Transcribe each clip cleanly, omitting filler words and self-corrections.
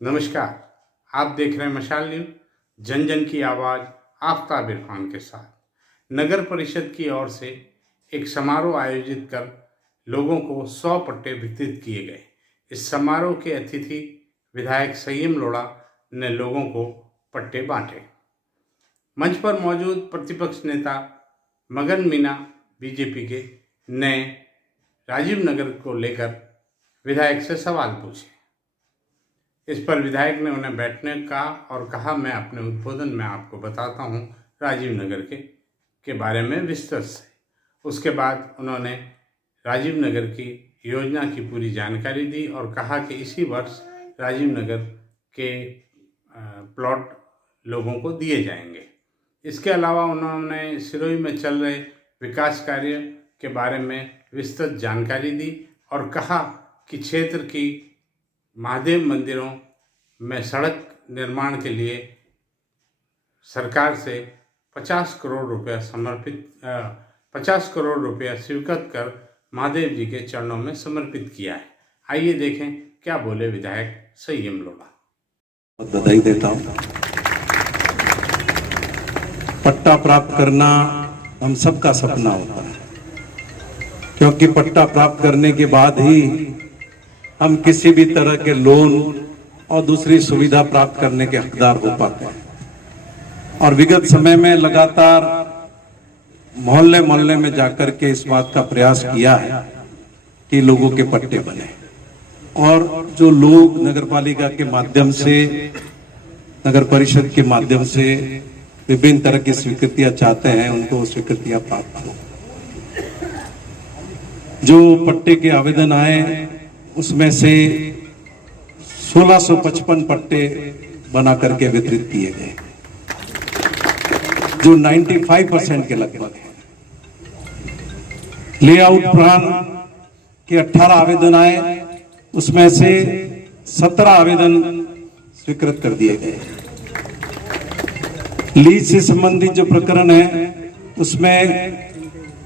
नमस्कार। आप देख रहे हैं मशाल न्यूज, जन जन की आवाज़, आफ्ताब इरफान के साथ। नगर परिषद की ओर से एक समारोह आयोजित कर लोगों को 100 पट्टे वितरित किए गए। इस समारोह के अतिथि विधायक संयम लोढ़ा ने लोगों को पट्टे बांटे। मंच पर मौजूद प्रतिपक्ष नेता मगन मीना बीजेपी के ने राजीव नगर को लेकर विधायक से सवाल पूछे। इस पर विधायक ने उन्हें बैठने का और कहा, मैं अपने उद्बोधन में आपको बताता हूं राजीव नगर के बारे में विस्तृत से। उसके बाद उन्होंने राजीव नगर की योजना की पूरी जानकारी दी और कहा कि इसी वर्ष राजीव नगर के प्लॉट लोगों को दिए जाएंगे। इसके अलावा उन्होंने सिरोही में चल रहे विकास कार्य के बारे में विस्तृत जानकारी दी और कहा कि क्षेत्र की महादेव मंदिरों में सड़क निर्माण के लिए सरकार से 50 करोड़ रुपया स्वीकृत कर महादेव जी के चरणों में समर्पित किया है। आइए देखें क्या बोले विधायक संयम लोढ़ा। बधाई देता हूं। पट्टा प्राप्त करना हम सबका सपना होता है, क्योंकि पट्टा प्राप्त करने के बाद ही हम किसी भी तरह के लोन और दूसरी सुविधा प्राप्त करने के हकदार हो पाते हैं। और विगत समय में लगातार मोहल्ले मोहल्ले में जाकर के इस बात का प्रयास किया है कि लोगों के पट्टे बने, और जो लोग नगरपालिका के माध्यम से, नगर परिषद के माध्यम से विभिन्न तरह की स्वीकृतियां चाहते हैं, उनको स्वीकृतियां प्राप्त हो। जो पट्टे के आवेदन आए उसमें से 1655 पट्टे बना करके वितरित किए गए, जो 95% के लगभग है। लेआउट प्लान के 18 आवेदन आए, उसमें से 17 आवेदन स्वीकृत कर दिए गए। लीज से संबंधित जो प्रकरण है उसमें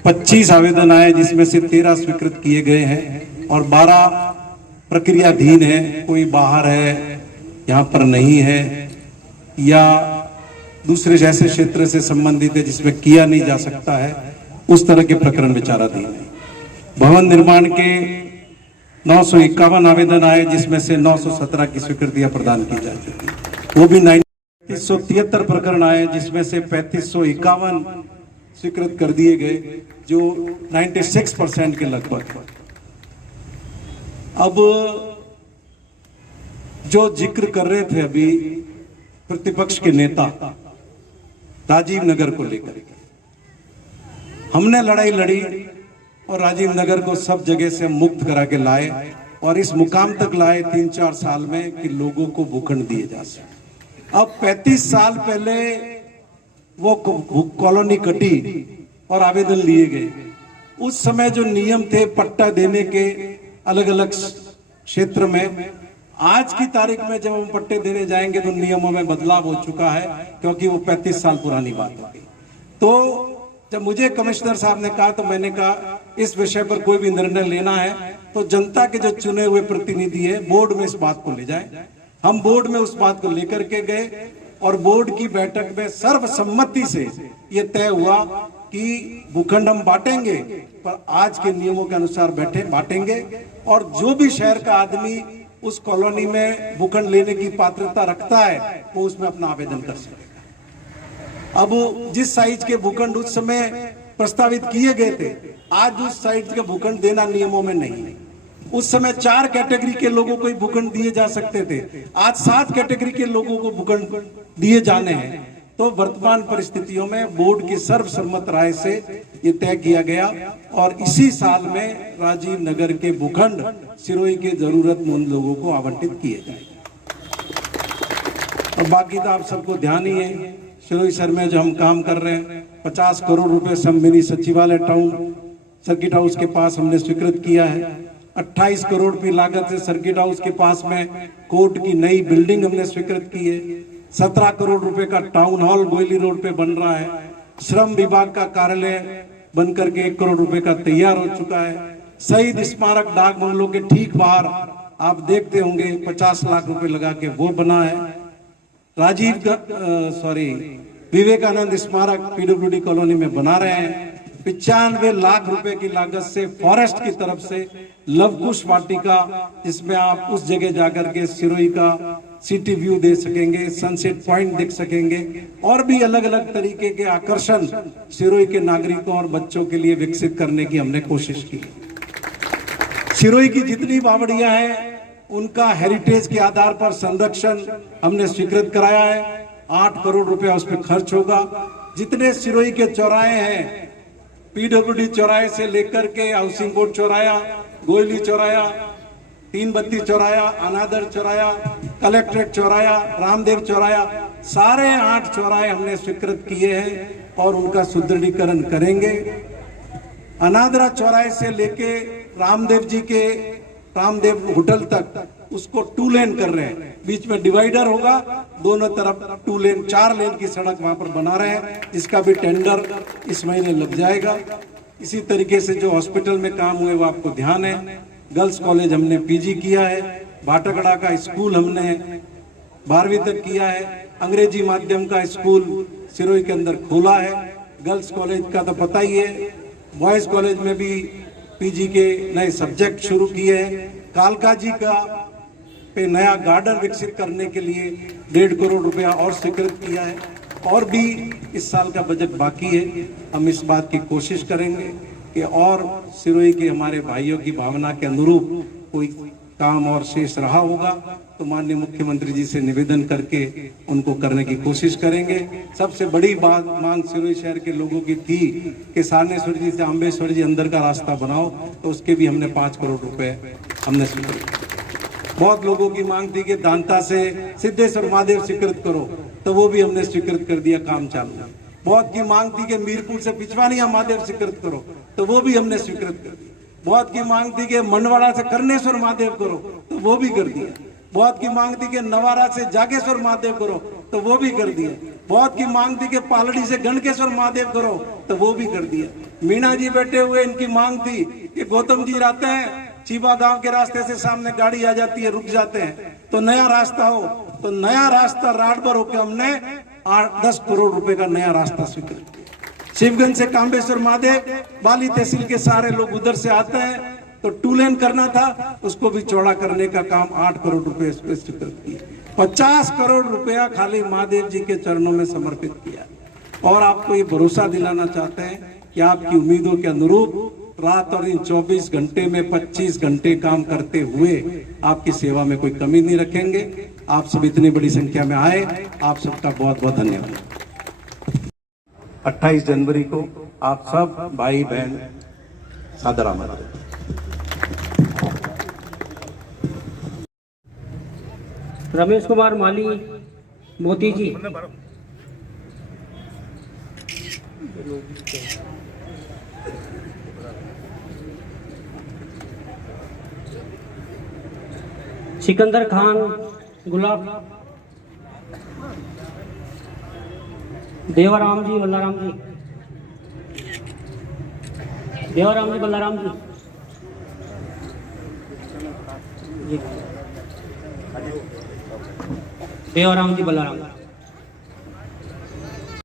25 आवेदन आए, जिसमें से 13 स्वीकृत किए गए हैं और 12 प्रक्रियाधीन है। कोई बाहर है, यहाँ पर नहीं है, या दूसरे जैसे क्षेत्र से संबंधित है जिसमें किया नहीं जा सकता है, उस तरह के प्रकरण विचाराधीन है। भवन निर्माण के 951 आवेदन आए, जिसमें से 917 की स्वीकृतियां प्रदान की जा चुकी। वो भी 3573 प्रकरण आए, जिसमें से 3551 स्वीकृत कर दिए गए, जो 96% के लगभग। अब जो जिक्र कर रहे थे अभी प्रतिपक्ष के नेता राजीव नगर को लेकर, हमने लड़ाई लड़ी और राजीव नगर को सब जगह से मुक्त करा के लाए और इस मुकाम तक लाए 3-4 साल में कि लोगों को भूखंड दिए जा सके। अब 35 साल पहले वो कॉलोनी कटी और आवेदन लिए गए। उस समय जो नियम थे पट्टा देने के अलग अलग क्षेत्र में, आज की तारीख में जब हम पट्टे देने जाएंगे तो नियमों में बदलाव हो चुका है, क्योंकि वो 35 साल पुरानी बात हो गई। तो जब मुझे कमिश्नर साहब ने कहा तो मैंने कहा इस विषय पर कोई भी निर्णय लेना है तो जनता के जो चुने हुए प्रतिनिधि है बोर्ड में इस बात को ले जाए। हम बोर्ड में उस बात को लेकर के गए और बोर्ड की बैठक में सर्वसम्मति से ये तय हुआ कि भूखंड हम बांटेंगे, पर आज के नियमों के अनुसार बांटेंगे, और जो भी शहर का आदमी उस कॉलोनी में भूखंड लेने की पात्रता रखता है वो उसमें अपना आवेदन कर सकेगा। अब जिस साइज के भूखंड उस समय प्रस्तावित किए गए थे, आज उस साइज के भूखंड देना नियमों में नहीं है। उस समय 4 कैटेगरी के लोगों को ही भूखंड दिए जा सकते थे, आज 7 कैटेगरी के लोगों को भूखंड दिए जाने हैं। तो वर्तमान परिस्थितियों में बोर्ड की सर्वसम्मत राय से ये तय किया गया और इसी साल में राजीव नगर के भूखंड सिरोही के जरूरतमंद लोगों को आवंटित किए जाएंगे। और बाकी तो आप सबको ध्यान ही है, सिरोही शहर में जो हम काम कर रहे हैं 50 करोड़ रुपए सब मिनी सचिवालय टाउन सर्किट हाउस के पास हमने स्वीकृत किया है। 28 करोड़ की लागत से सर्किट हाउस के पास में कोर्ट की नई बिल्डिंग हमने स्वीकृत की है। 17 करोड़ रुपए का टाउन हॉल गोयली रोड पे बन रहा है। श्रम विभाग का कार्यालय बनकर के 1 करोड़ रुपए का तैयार हो चुका है। शहीद स्मारक डाक बंगलों के ठीक बाहर आप देखते होंगे 50 लाख रुपए लगा के वो बना है। विवेकानंद स्मारक पीडब्ल्यूडी कॉलोनी में बना रहे हैं। 95 लाख रुपए की लागत से फॉरेस्ट की तरफ से लवकुश वाटिका, जिसमें आप उस जगह जाकर के सिरोही का सिटी व्यू दे सकेंगे, सनसेट पॉइंट देख सकेंगे और भी अलग अलग तरीके के आकर्षण सिरोही के नागरिकों और बच्चों के लिए विकसित करने की हमने कोशिश की। सिरोही की जितनी बावड़ियां हैं उनका हेरिटेज के आधार पर संरक्षण हमने स्वीकृत कराया है। 8 करोड़ रुपया उस पर खर्च होगा। जितने सिरोही के चौराहे हैं, पीडब्ल्यूडी चौराहे से लेकर के हाउसिंग बोर्ड चौराया, गोयली चौराया, तीन बत्ती चौराया, अनादर चौराया, कलेक्ट्रेट चौराया, रामदेव चौराया, सारे 8 चौराहे हमने स्वीकृत किए हैं और उनका सुदृढ़ीकरण करेंगे। अनादरा चौराहे से लेके रामदेव जी के रामदेव होटल तक उसको 2 लेन कर रहे हैं। बीच में डिवाइडर होगा, दोनों तरफ 2 लेन 4 लेन की सड़क वहां पर बना रहे हैं। इसका भी टेंडर इस महीने लग जाएगा। इसी तरीके से जो हॉस्पिटल में काम हुए वो आपको ध्यान है। गर्ल्स कॉलेज हमने पीजी किया है। भाटागड़ा का स्कूल हमने 12वीं तक किया है। अंग्रेजी माध्यम का स्कूल सिरोही के अंदर खोला है। गर्ल्स कॉलेज का तो पता ही है। बॉयज कॉलेज में भी पीजी के नए सब्जेक्ट शुरू किए हैं। कालका जी का पे नया गार्डन विकसित करने के लिए 1.5 करोड़ रुपया और स्वीकृत किया है। और भी इस साल का बजट बाकी है। हम इस बात की कोशिश करेंगे कि और सिरोही के हमारे भाइयों की भावना के अनुरूप कोई काम और शेष रहा होगा तो माननीय मुख्यमंत्री जी से निवेदन करके उनको करने की कोशिश करेंगे। सबसे बड़ी बात मांग सिरोही शहर के लोगों की थी कि सारनेश्वर जी से अम्बेश्वर जी अंदर का रास्ता बनाओ, तो उसके भी हमने 5 करोड़ रुपए हमने स्वीकृत। बहुत लोगों की मांग थी कि दांता से सिद्धेश्वर महादेव स्वीकृत करो, तो वो भी हमने स्वीकृत कर दिया, काम चालू। बहुत की मांग थी कि मीरपुर से पिछवानिया महादेव स्वीकृत करो, तो वो भी हमने स्वीकृत कर दिया। बहुत की मांग थी कि मंडवाड़ा से कर्णेश्वर महादेव करो, तो वो भी कर दिया। बहुत की मांग थी कि नवारा से जागेश्वर महादेव करो, तो वो भी कर दिया। बहुत की मांग थी कि पालड़ी से गणकेश्वर महादेव करो, तो वो भी कर दिया। मीणा जी बैठे हुए, इनकी मांग थी कि गौतम जी रहते हैं चीबा गांव के रास्ते से सामने गाड़ी आ जाती है, रुक जाते हैं, तो नया रास्ता हो, तो नया रास्ता राडबर होकर हमने 8-10 करोड़ रुपए का नया रास्ता स्वीकृत किया। शिवगंज से काम्बेश्वर महादेव, बाली तहसील के सारे लोग उधर से आते हैं, तो 2 लेन करना था, उसको भी चौड़ा करने का काम 8 करोड़ रुपए इस पे स्वीकृत किया। 50 करोड़ रुपया खाली महादेव जी के चरणों में समर्पित किया। और आपको ये भरोसा दिलाना चाहते हैं कि आपकी उम्मीदों के अनुरूप रात और दिन 24 घंटे में 25 घंटे काम करते हुए आपकी सेवा में कोई कमी नहीं रखेंगे। आप सब इतनी बड़ी संख्या में आए, आप सबका बहुत बहुत धन्यवाद। 28 जनवरी को आप सब भाई बहन सादर आमंत्रित। रमेश कुमार माली, मोती जी। सिकंदर खान, गुलाब। देवाराम जी, बल्लाराम जी। देवाराम जी, बल्लाराम जी। देवाराम जी, बल्लाराम।